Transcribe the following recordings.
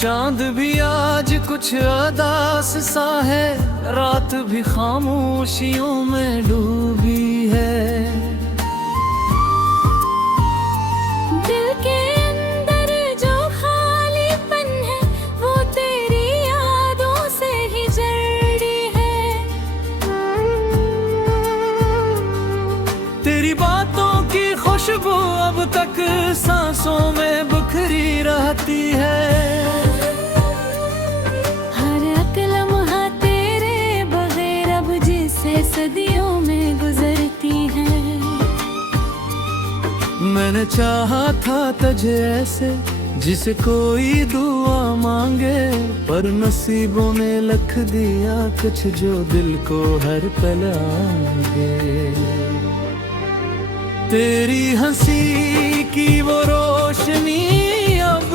चांद भी आज कुछ अदास सा है, रात भी खामोशियों में डूबी है। दिल के अंदर जो खालीपन है, वो तेरी यादों से ही जड़ी है। तेरी बातों की खुशबू अब तक सांसों में बिखरी रहती है। सदियों में गुजरती हैं। मैंने चाहा था तुझे ऐसे जिसे कोई दुआ मांगे, पर नसीबों ने लिख दिया कुछ जो दिल को हर पल आंगे। तेरी हंसी की वो रोशनी अब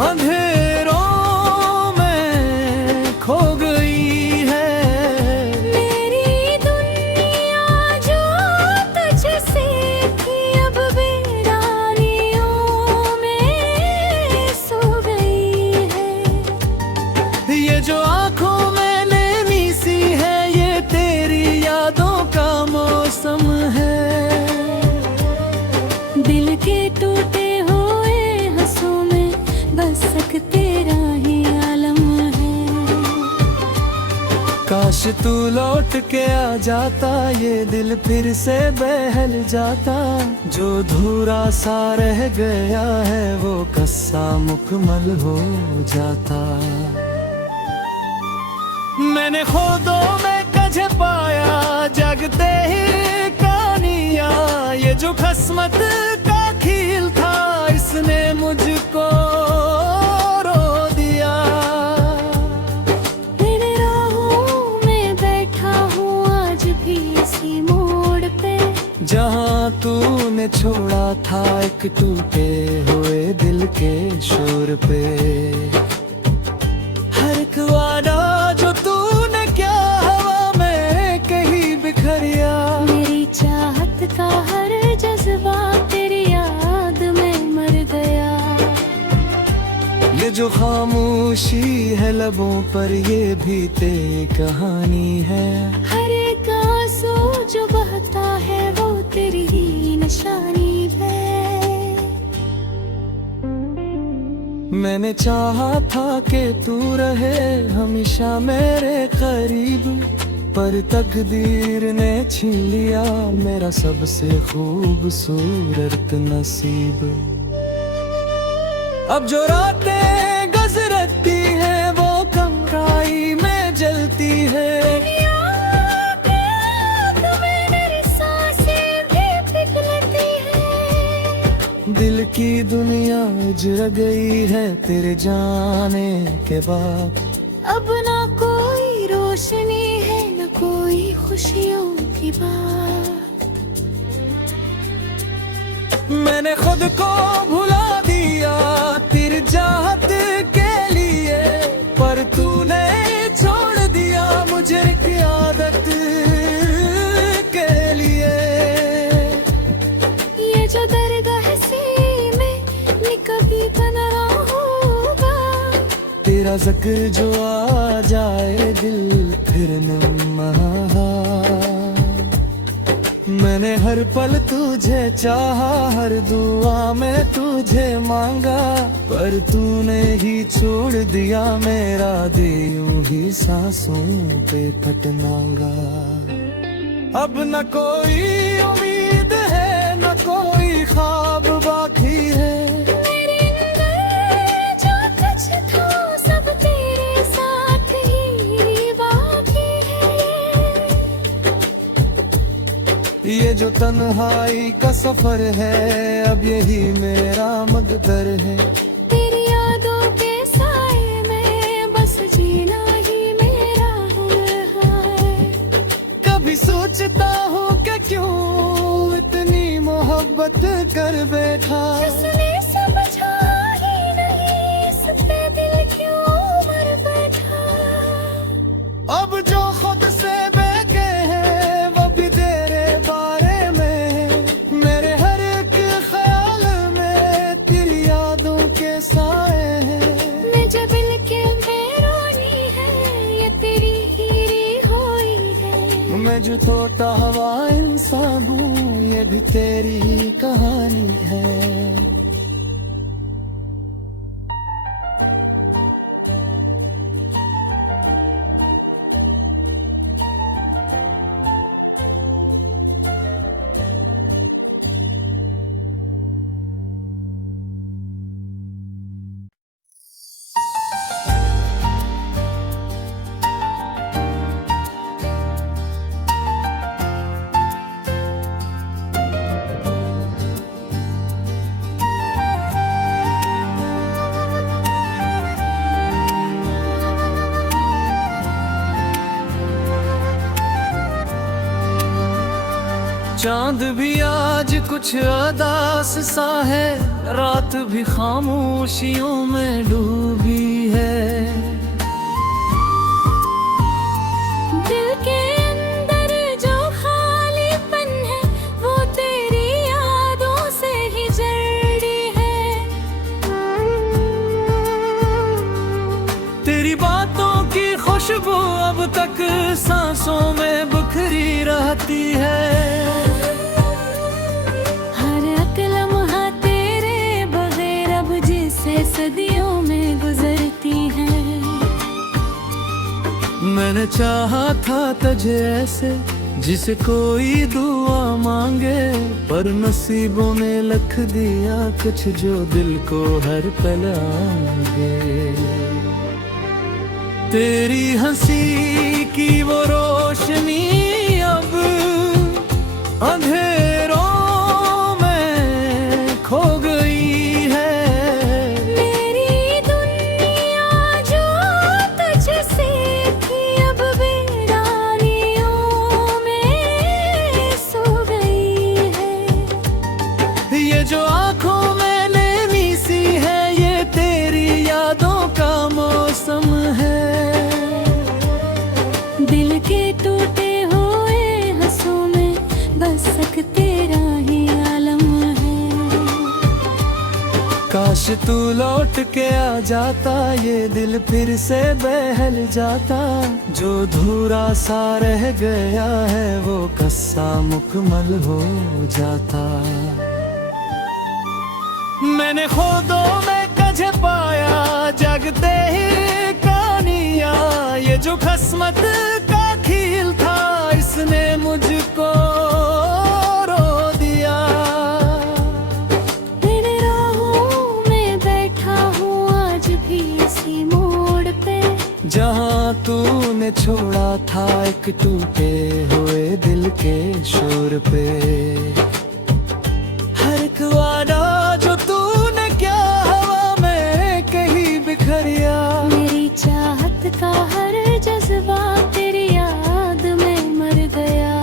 अंधेरों में खो गई। जो आंखों में नैनी सी है, ये तेरी यादों का मौसम है। दिल के टूटे हुए हंसों में बस एक तेरा ही आलम है। काश तू लौट के आ जाता, ये दिल फिर से बहल जाता। जो धूरा सा रह गया है, वो कस्सा मुकम्मल हो जाता। मैंने खुदों में कझे पाया, जगते ही कहानिया। ये जो किस्मत का खेल था, इसने मुझको रो दिया। तेरे राहों में बैठा हूँ आज भी इसी मोड़ पे, जहाँ तूने छोड़ा था एक टूटे हुए दिल के शोर पे। हर एक वादा जो तूने क्या हवा में कहीं बिखरिया। मेरी चाहत का हर जज्बा तेरी याद में मर गया। ये जो खामोशी है लबों पर, ये भी तेरी कहानी है। हर एक आंसू जो बहता है, वो तेरी ही निशानी है। मैंने चाहा था कि तू रहे हमेशा मेरे करीब, पर तकदीर ने छीन लिया मेरा सबसे खूबसूरत नसीब। अब जो रातें गुजरती हैं, वो कंगाई में जलती है। दिल की दुनिया उजड़ गई है तेरे जाने के बाद। अब ना कोई रोशनी है, न कोई खुशियों की बात। मैंने खुद को भुला दिया तेरी चाहत के लिए, पर तूने छोड़ दिया मुझे की आदत के लिए। ये जो दरगाह से कभी बना होगा, तेरा जिक्र जो आ जाए दिल फिर नम्हा। मैंने हर पल तुझे चाहा, हर दुआ में तुझे मांगा, पर तूने ही छोड़ दिया मेरा दिल यूं ही सांसों पे फटनांगा। अब न कोई उम्मीद है, न कोई ख्वाब बाकी है। ये जो तन्हाई का सफर है, अब यही मेरा मकदर है। तेरी यादों के साए में बस जीना ही मेरा है। कभी सोचता हूँ कि क्यों इतनी मोहब्बत कर बैठा। जिसने समझा ही नहीं, इस पे दिल क्यों मर बैठा। अब जो खुद से बेके हैं, वो भी तेरे बारे में। मेरे हर एक ख्याल में तेरी यादों के साए हैं। मैं जो छोटा हवा इंसान हूँ, ये भी तेरी ही कहानी है। चांद भी आज कुछ अदास सा है, रात भी खामोशियों में डूबी है। दिल के अंदर जो खालीपन है, वो तेरी यादों से ही जड़ी है। तेरी बातों की खुशबू अब तक सांसों में बिखरी रहती है। सदियों में गुजरती हैं। मैंने चाहा था तुझे ऐसे, जिसे कोई दुआ मांगे, पर नसीबों ने लिख दिया कुछ जो दिल को हर पल आंगे। तेरी हंसी की वो रोशनी अब अंधेरों में खो गई। जो आंखों में नैनी सी है, ये तेरी यादों का मौसम है। दिल के टूटे हुए हंसों में बस एक तेरा ही आलम है। काश तू लौट के आ जाता, ये दिल फिर से बहल जाता। जो धूरा सा रह गया है, वो कस्सा मुकम्मल हो जाता। मैंने खुदों में तुझे पाया, जगते ही कहानिया। ये जो किस्मत का खेल था, इसने मुझको रो दिया। तेरे राहों में बैठा हूँ आज भी इसी मोड़ पे, जहाँ तूने छोड़ा था एक टूटे हुए दिल के शोर पे। हर एक वादा जो तूने क्या हवा में कहीं बिखरिया। मेरी चाहत का हर जज्बा तेरी याद में मर गया।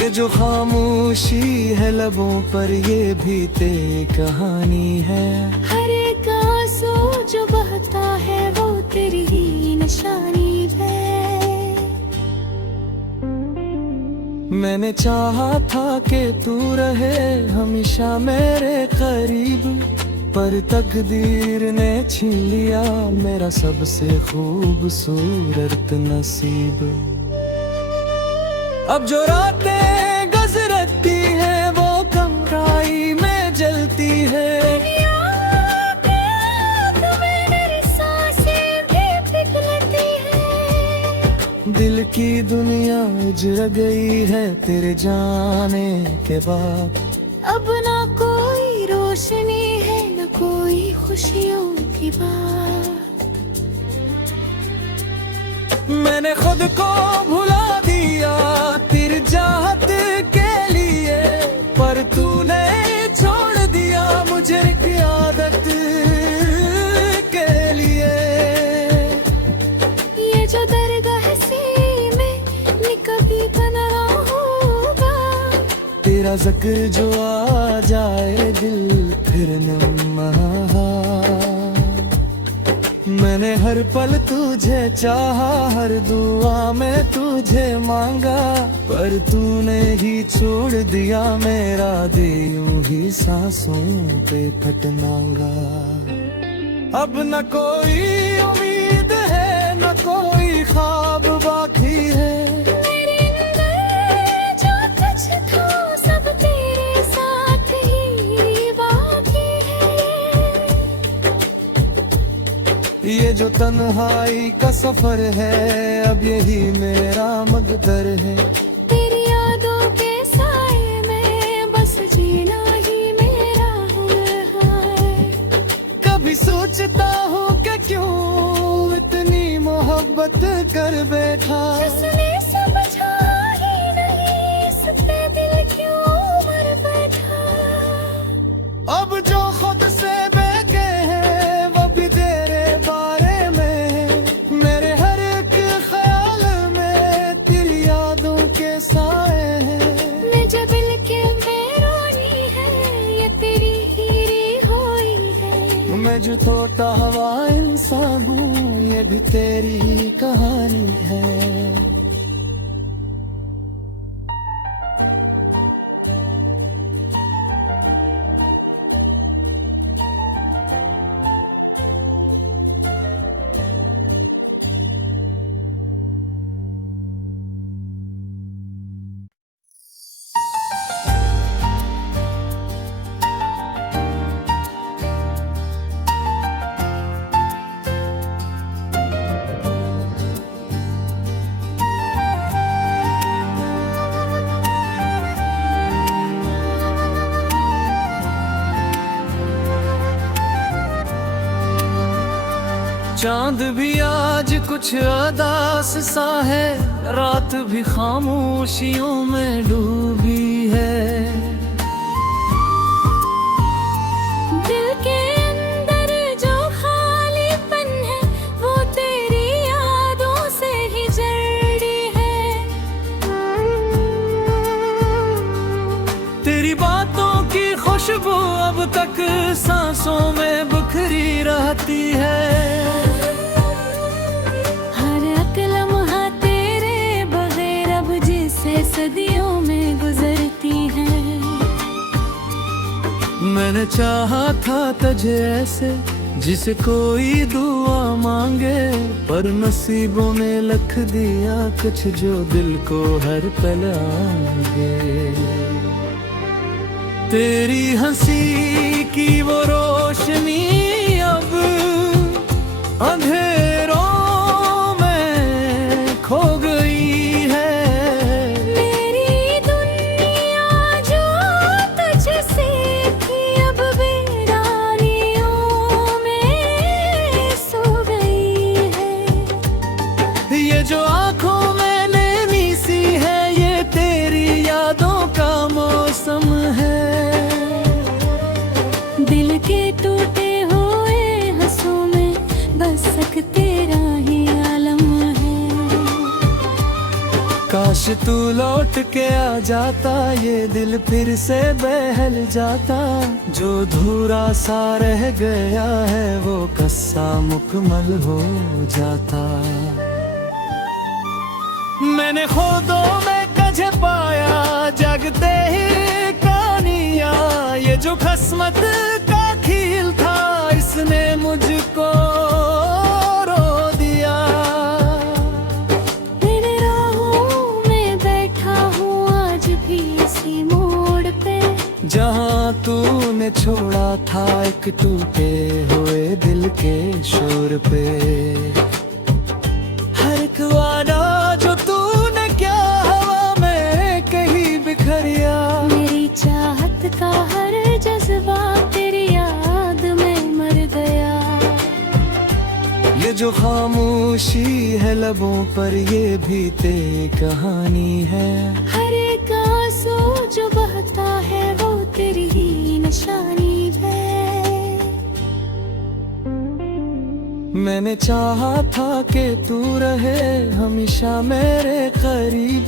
ये जो खामोशी है लबों पर, ये भी तेरी कहानी है। हर एक आंसू जो बहता है, वो तेरी ही निशानी है। मैंने चाहा था कि तू रहे हमेशा मेरे करीब, पर तकदीर ने छीन लिया मेरा सबसे खूबसूरत नसीब। अब जो रातें गुजरती हैं, वो कमराई में जलती है। दिल की दुनिया उजड़ गई है तेरे जाने के बाद। अब ना कोई रोशनी है, न कोई खुशियों की बात। मैंने खुद को भुला दिया तेरी चाहत के लिए, पर तूने छोड़ दिया मुझे एक आदत के लिए। ये जो दरगाह में कभी बना होगा, तेरा जिक्र जो आ जाए दिल फिर नम्हा। मैंने हर पल तुझे चाहा, हर दुआ में तुझे मांगा, पर तूने ही छोड़ दिया मेरा दिल यूं ही सांसों पे फटनांगा। अब न कोई उम्मीद है, न कोई ख्वाब बाकी है। जो तन्हाई का सफर है, अब यही मेरा मकदर है। तेरी यादों के साए में बस जीना ही मेरा हुनर है। कभी सोचता हूँ कि क्यों इतनी मोहब्बत कर बैठा, जिसने समझा ही नहीं इस पे दिल क्यों मर बैठा। अब जो खुद से बेके है वो भी तेरे बारे में है। मेरे हर एक ख्याल में तेरी यादों के साए हैं। निजबिल के बेरोनी है ये तेरी हीरी होई है। मैं जो छोटा हवा इंसान हूँ, ये भी तेरी ही कहानी है। चांद भी आज कुछ अदास सा है, रात भी खामोशियों में डूबी है। दिल के अंदर जो खालीपन है वो तेरी यादों से ही जड़ी है। तेरी बातों की खुशबू अब तक सांसों में बिखरी रहती है। सदियों में गुजरती है। मैंने चाहा था तुझे ऐसे जिसे कोई दुआ मांगे, पर नसीबों ने लिख दिया कुछ जो दिल को हर पल आंगे। तेरी हंसी की वो रोशनी अब अंधेरों में खो गई। जो आंखों में नैनी सी है ये तेरी यादों का मौसम है। दिल के टूटे हुए हंसों में बस एक तेरा ही आलम है। काश तू लौट के आ जाता, ये दिल फिर से बहल जाता। जो धूरा सा रह गया है वो कस्सा मुकम्मल हो जाता। मैंने खुदों में कझे पाया जगते ही कहानिया, ये जो किस्मत का खेल था इसने मुझको रो दिया। तेरे राहों में बैठा हूँ आज भी इसी मोड़ पे, जहाँ तूने छोड़ा था एक टूटे हुए दिल के शोर पे। हर एक वादा जो तूने क्या हवा में कहीं बिखरिया, मेरी चाहत का हर जज्बा तेरी याद में मर गया। ये जो खामोशी है लबों पर ये भी तेरी कहानी है। हर एक आंसू जो बहता है वो तेरी ही निशानी है। मैंने चाहा था कि तू रहे हमेशा मेरे करीब,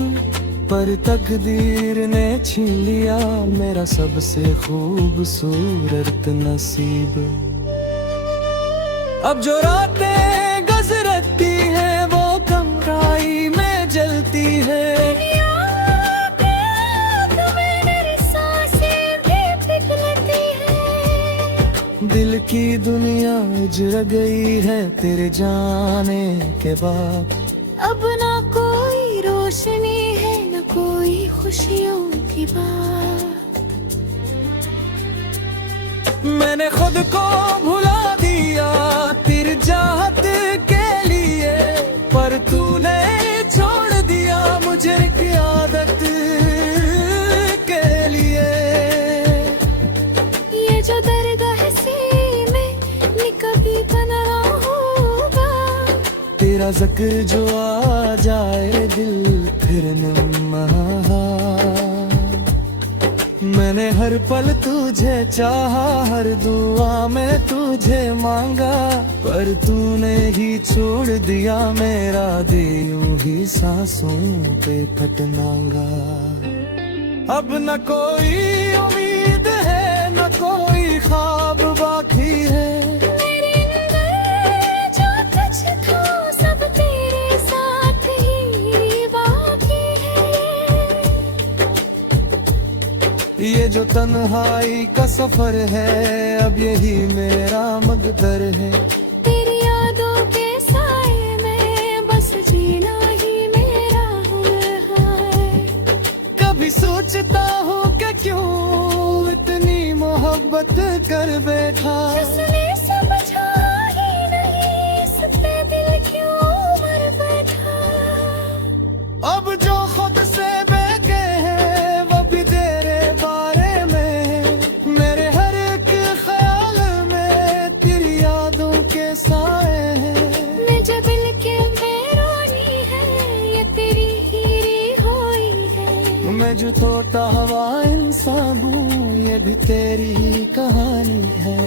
पर तकदीर ने छीन लिया मेरा सबसे खूबसूरत नसीब। अब जो रातें गुजरती हैं वो कमराई में जलती है। दिल की दुनिया उजड़ गई है तेरे जाने के बाद। अब ना कोई रोशनी है न कोई खुशियों की बात। मैंने खुद को भुला दिया तेरी चाहत के लिए, पर तूने छोड़ दिया मुझे एक आदत के लिए। ये जो दर्द है सीने ये कभी तो ना होगा। तेरा जिक्र जो आ जाए दिल फिर नम्हा। मैंने हर पल तुझे चाहा, हर दुआ में तुझे मांगा, पर तूने ही छोड़ दिया मेरा दिल यूं ही सांसों पे फटनांगा। अब न कोई उम्मीद है न कोई ख्वाब बाकी है। मेरे अंदर जो कुछ था सब तेरे साथ ही बाकी है। ये जो तन्हाई का सफर है अब यही मेरा मकदर है। तेरी यादों के साए में बस जीना ही मेरा हुनर है। कभी सोचता हूँ कि क्यों इतनी मोहब्बत कर बैठा। जिसने समझा ही नहीं इस पे दिल क्यों मर बैठा। अब जो खुद से बेके है वो भी तेरे बारे में। मेरे हर एक ख्याल में तेरी यादों के साए हैं। मैं जब के रोनी है ये तेरी हीरी होई है। मैं जो छोटा हवा इंसान हूँ ये भी तेरी ही कहानी है।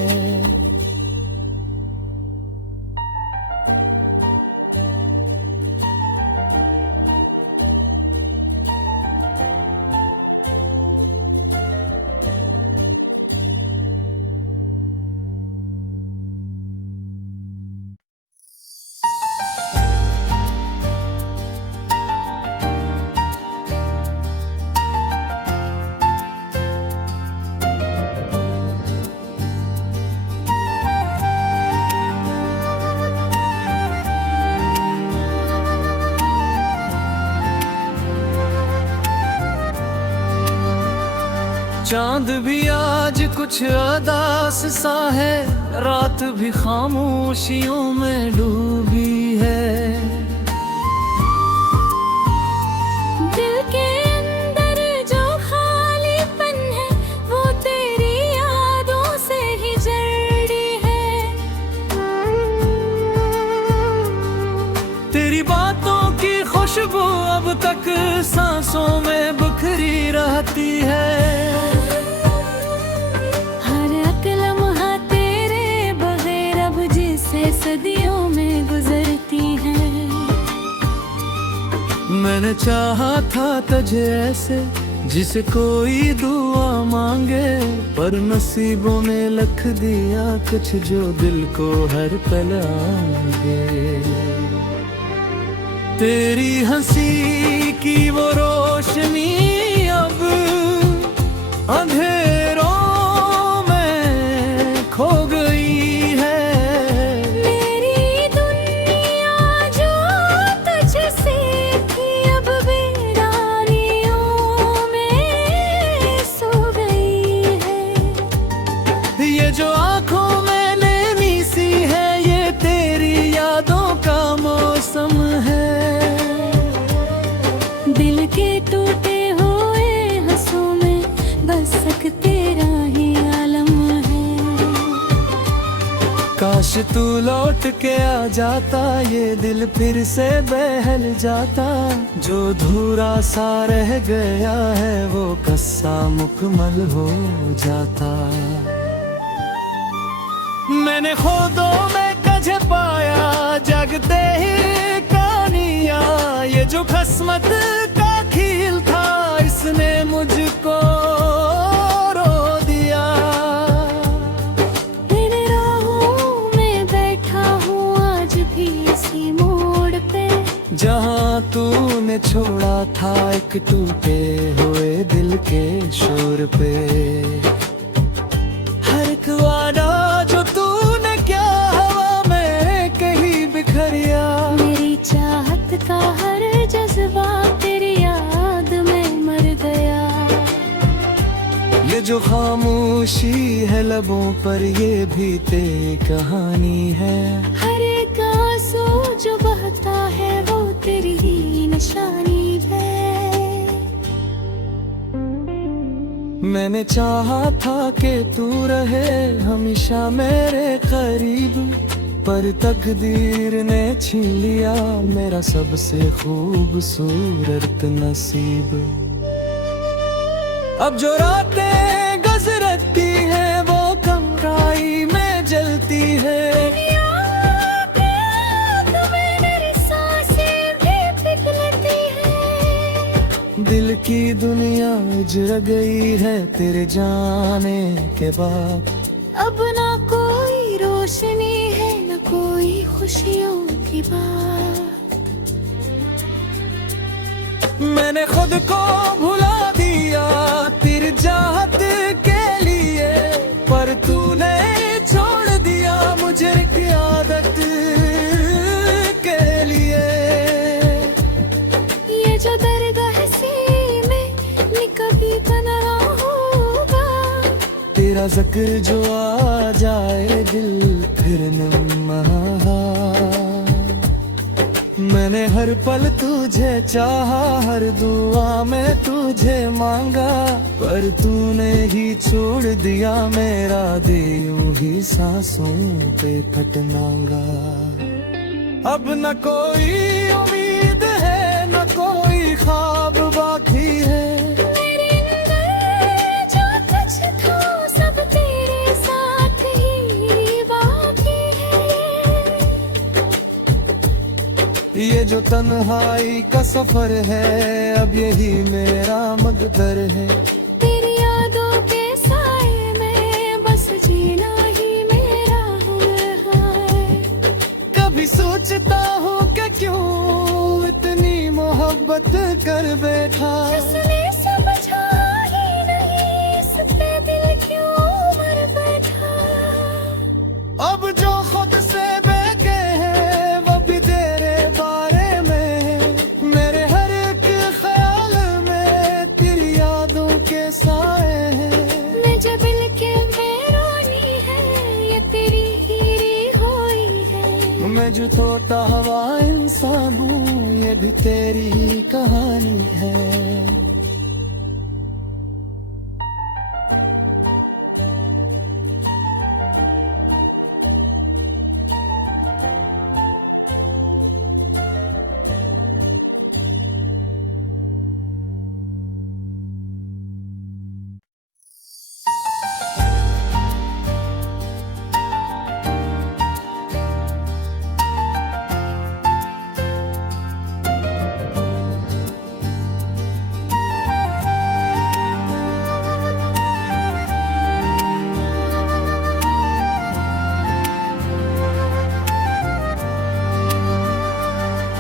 चांद भी आज कुछ अदास सा है, रात भी खामोशियों में डूबी है। दिल के अंदर जो खालीपन है वो तेरी यादों से ही जड़ी है। तेरी बातों की खुशबू अब तक सांसों में बिखरी रहती है। सदियों में गुजरती हैं। मैंने चाहा था तुझे ऐसे जिसे कोई दुआ मांगे, पर नसीबों ने लिख दिया कुछ जो दिल को हर पल आंगे। तेरी हंसी की वो रोशनी अब अंधेरों में खो गई। जो आंखों में नैनी सी है ये तेरी यादों का मौसम है। दिल के टूटे हुए हंसों में बस एक तेरा ही आलम है। काश तू लौट के आ जाता ये दिल फिर से बहल जाता। जो धूरा सा रह गया है वो कस्सा मुकम्मल हो जाता। मैंने खुदों में तुझे पाया जगते ही कहानियाँ। ये जो किस्मत का खेल था इसने मुझको रो दिया। तेरे राहों में बैठा हूँ आज भी इसी मोड़ पे, जहाँ तूने छोड़ा था एक टूटे हुए दिल के शोर पे। हर एक वादा जो तूने क्या हवा में कहीं बिखरिया। मेरी चाहत का हर जज्बा तेरी याद में मर गया। ये जो खामोश खामोशी है लबों पर, ये भी तेरी कहानी है। हर एक आंसू जो बहता है वो तेरी ही निशानी है। मैंने चाहा था कि तू रहे हमेशा मेरे करीब, पर तकदीर ने छीन लिया मेरा सबसे खूबसूरत नसीब। अब जो रातें गुजरती है वो कमराई में जलती है। दिल की दुनिया उजड़ गई है तेरे जाने के बाद। अब ना कोई रोशनी है ना कोई खुशियों की बात। मैंने खुद को भुला दिया तेरी चाहत के लिए, पर तूने छोड़ दिया मुझे की आदत के लिए। ये जो दर्द है सीने में कभी बना होगा, तेरा जिक्र जो आ जाए दिल फिर नम्हा। मैंने हर पल तुझे चाहा, हर दुआ में तुझे मांगा, पर तूने ही छोड़ दिया मेरा दिल यूं ही सांसों पे फटनांगा। अब न कोई उम्मीद है न कोई ख्वाब बाकी है। मेरे अंदर जो कुछ था सब तेरे साथ ही बाकी है। ये जो तन्हाई का सफर है अब यही मेरा मकदर है। तेरी यादों के साए में बस जीना ही मेरा हुनर है। कभी सोचता हूँ कि क्यों इतनी मोहब्बत कर बैठा। इसने समझा ही नहीं इस पे दिल क्यों मर बैठा। अब जो खुद से बेके है वो भी तेरे बारे में, मेरे हर एक ख्याल में तेरी यादों के साए हैं। नजबिल के बेरोनी है ये तेरी हीरी हुई है। मैं जो छोटा हवा इंसान हूँ ये भी तेरी ही कहानी है।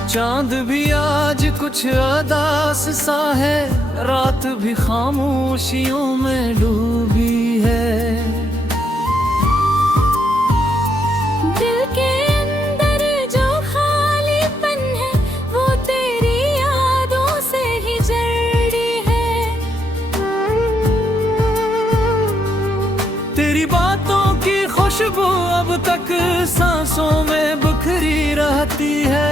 चांद भी आज कुछ अदास सा है, रात भी खामोशियों में डूबी है। दिल के अंदर जो खालीपन है वो तेरी यादों से ही जड़ी है। तेरी बातों की खुशबू अब तक सांसों में बिखरी रहती है।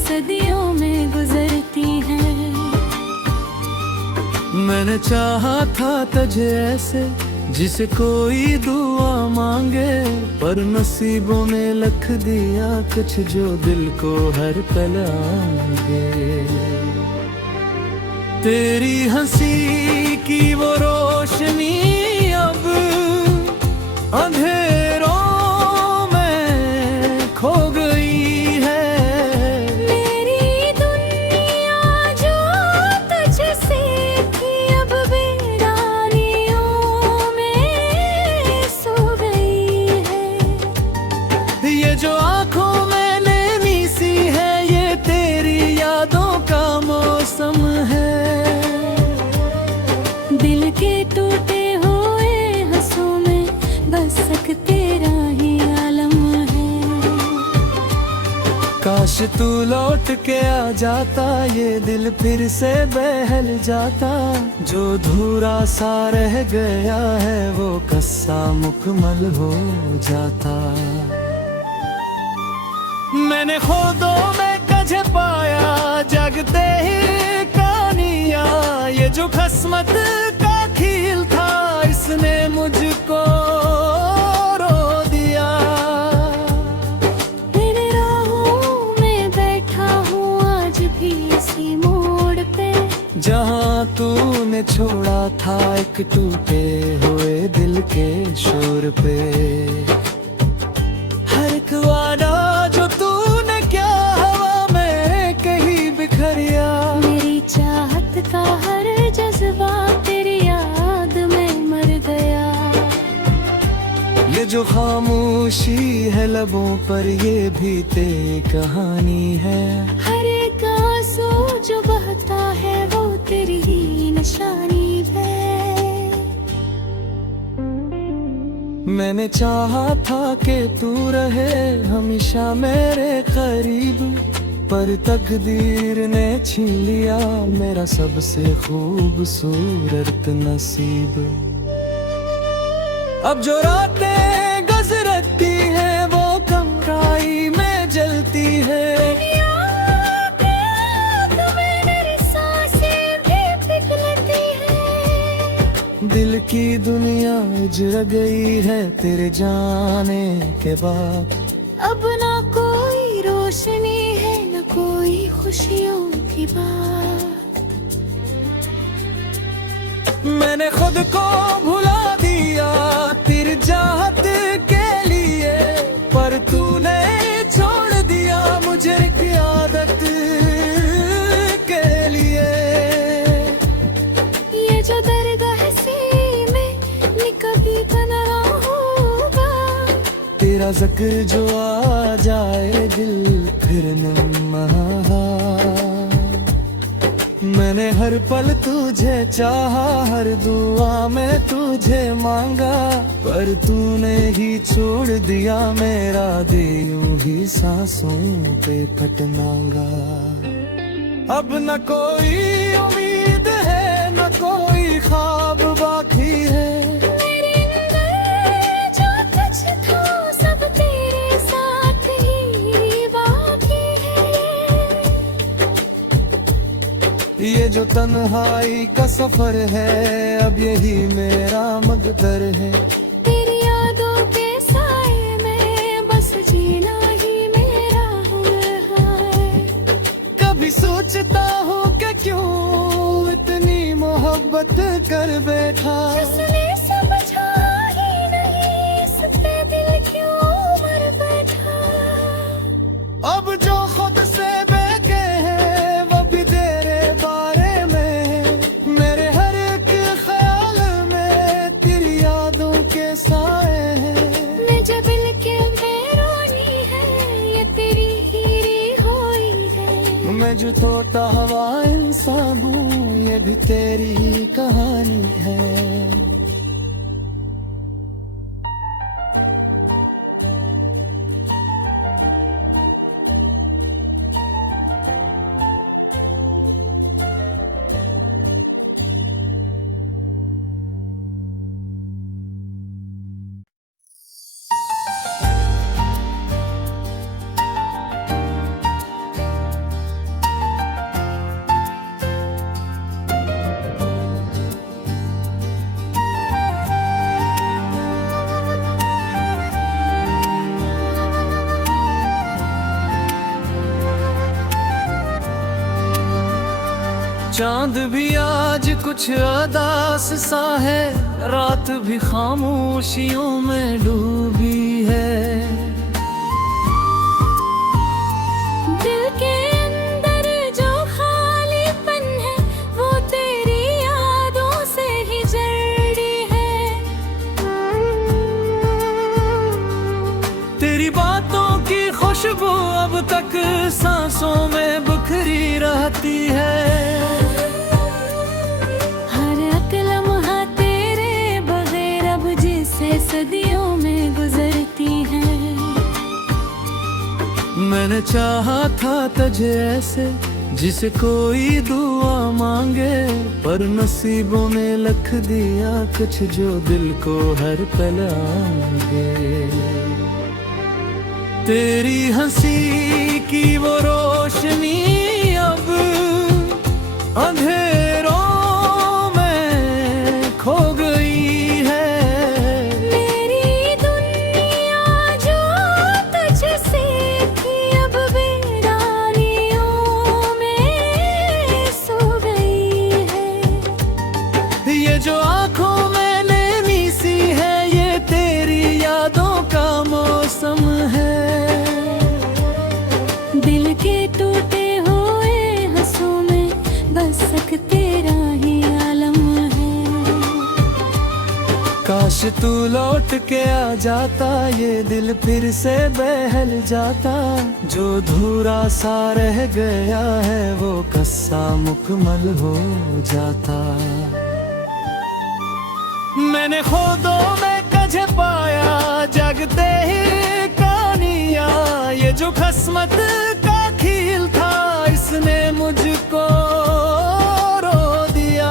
सदियों में गुजरती है। मैंने चाहा था तुझे ऐसे जिसे कोई दुआ मांगे, पर नसीबों ने लिख दिया कुछ जो दिल को हर पल आंगे। तेरी हंसी की वो रोशनी अब अंधेरों में खो गई। जो आंखों में नैनी सी है ये तेरी यादों का मौसम है। दिल के टूटे हुए हंसों में बस एक तेरा ही आलम है। काश तू लौट के आ जाता, ये दिल फिर से बहल जाता। जो धूरा सा रह गया है वो कस्सा मुकम्मल हो जाता। मैंने खुदों में कझे पाया जगते ही कहानियां, ये जो किस्मत का खेल था इसने मुझको रो दिया। तेरे राहों में बैठा हूँ आज भी इसी मोड़ पे, जहाँ तूने छोड़ा था एक टूटे हुए दिल के शोर पे। हर एक वादा जो तूने क्या हवा में कहीं बिखरिया, मेरी चाहत का हर जज्बा तेरी याद में मर गया। ये जो खामोशी है लबों पर ये भी तेरी कहानी है। हर एक आंसू जो बहता है वो तेरी ही निशानी है। मैंने चाहा था कि तू रहे हमेशा मेरे करीब, पर तकदीर ने छीन लिया मेरा सबसे खूबसूरत नसीब। अब जो रातें गुजरती है वो कमराई में जलती है। दिल की दुनिया उजड़ गई है तेरे जाने के बाद। अब ना कोई रोशनी है न कोई खुशियों की बात। मैंने खुद को भुला दिया तेरी चाहत के लिए, पर तूने छोड़ दिया मुझे की आदत के लिए। ये जो दर्द है सीने में कभी तो ना होगा, तेरा जिक्र जो आ जाए दिल फिर नम्हा। मैंने हर पल तुझे चाहा, हर दुआ में तुझे मांगा, पर तूने ही छोड़ दिया मेरा दिल यूं ही सांसों पे फटनांगा। अब न कोई उम्मीद है न कोई ख्वाब बाकी है। मेरे अंदर जो कुछ था सब तेरे साथ ही बाकी है। ये जो तन्हाई का सफर है अब यही मेरा मकदर है। तेरी यादों के साए में बस जीना ही मेरा हुनर है। कभी सोचता हूँ कि क्यों इतनी मोहब्बत कर बैठा। जिसने समझा ही नहीं इस पे दिल क्यों मर बैठा। अब जो खुद से बेके है वो भी तेरे बारे में, मेरे हर एक ख्याल में तेरी यादों के साए हैं। मुझे दिल के बेरोनी है ये तेरी हीरी होई है। मैं जो छोटा हवा इंसान हूँ ये भी तेरी ही कहानी है। चांद भी आज कुछ अदास सा है, रात भी खामोशियों में डूबी है। दिल के अंदर जो खालीपन है वो तेरी यादों से ही जड़ी है। तेरी बातों की खुशबू अब तक सांसों में बिखरी रहती है। सदियों में गुजरती हैं। मैंने चाहा था तुझे ऐसे जिसे कोई दुआ मांगे, पर नसीबों ने लिख दिया कुछ जो दिल को हर पल आंगे। तेरी हंसी की वो रोशनी अब अंधेरों में खो गई है। मेरी दुनिया जो तुझसे थी अब बेदारियों में सो गई है। ये जो आंखों में नैनी सी है, ये तेरी यादों का मौसम है। दिल के टूटे हुए हंसों में बस एक तेरा ही आलम है। काश तू लौट के आ जाता, ये दिल फिर से बहल जाता। जो धूरा सा रह गया है वो कस्सा मुकम्मल हो जाता। मैंने खुदों में कझे पाया जगते ही कहानिया, ये जो किस्मत का खेल था इसने मुझको रो दिया।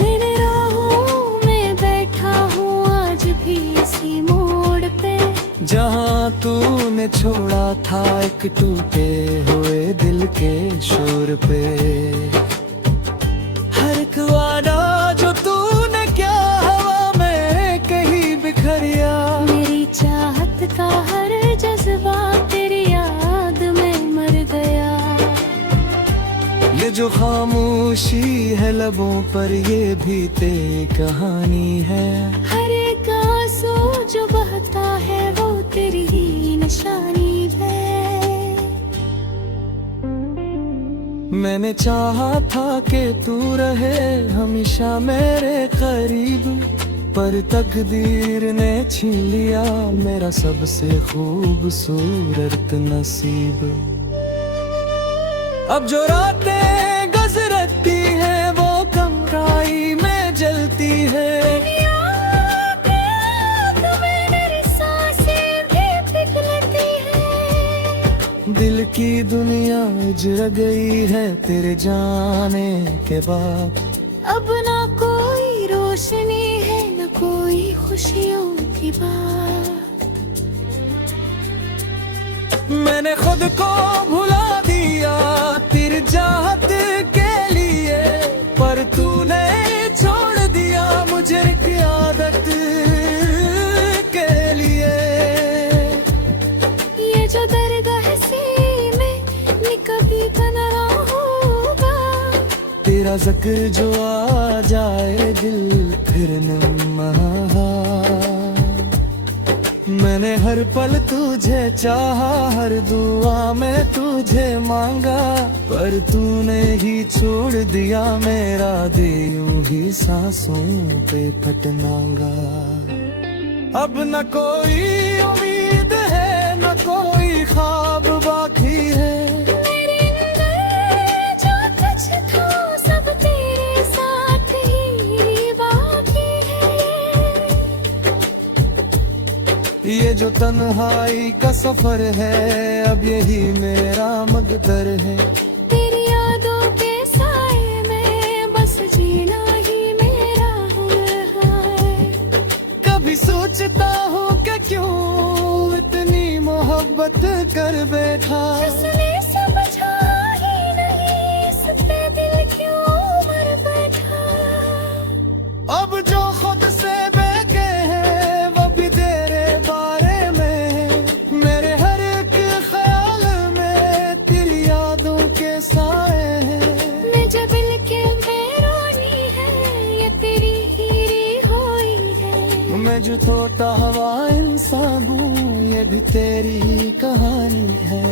तेरे राहों में बैठा हूँ आज भी इसी मोड़ पे, जहाँ तूने छोड़ा था एक टूटे हुए दिल के शोर पे। हर एक वादा जो तूने क्या हवा में कहीं बिखरिया। मेरी चाहत का हर जज्बा तेरी याद में मर गया। ये जो खामोशी है लबों पर, ये भी तेरी कहानी है। हर एक आंसू जो बहता है वो तेरी ही निशानी है। मैंने चाहा था कि तू रहे हमेशा मेरे करीब, पर तकदीर ने छीन लिया मेरा सबसे खूबसूरत नसीब। अब जो रातें गुजरती हैं वो कंकाई में जलती है। दिल की दुनिया उजड़ गई है तेरे जाने के बाद। अब ना कोई रोशनी है ना कोई खुशियों की बात। मैंने खुद को भुला दिया तेरी चाहत के लिए, पर तूने छोड़ दिया मुझे एक आदत के लिए। ये जो दर्द है सीने में कभी तो ना होगा, तेरा जिक्र जो आ जाए दिल फिर नम्हा। मैंने हर पल तुझे चाहा, हर दुआ में तुझे मांगा, पर तूने ही छोड़ दिया मेरा दिल यूं ही सांसों पे फटनांगा। अब न कोई उम्मीद है न कोई ख्वाब बाकी है। मेरे अंदर जो कुछ था सब तेरे साथ ही बाकी है। ये जो तन्हाई का सफर है अब यही मेरा मकदर है। तेरी यादों के साए में बस जीना ही मेरा हुनर है। कभी सोचता हूँ कि क्यों इतनी मोहब्बत कर बैठा। जिसने समझा ही नहीं इस पे दिल क्यों मर बैठा। अब जो खुद से बेके हैं वो भी तेरे बारे में, मेरे हर एक ख्याल में तेरी यादों के साए हैं। मैं जब दिल के बेरोनी है ये तेरी हीरी हुई है। मैं जो छोटा हवा इंसान हूँ ये भी तेरी कहानी है।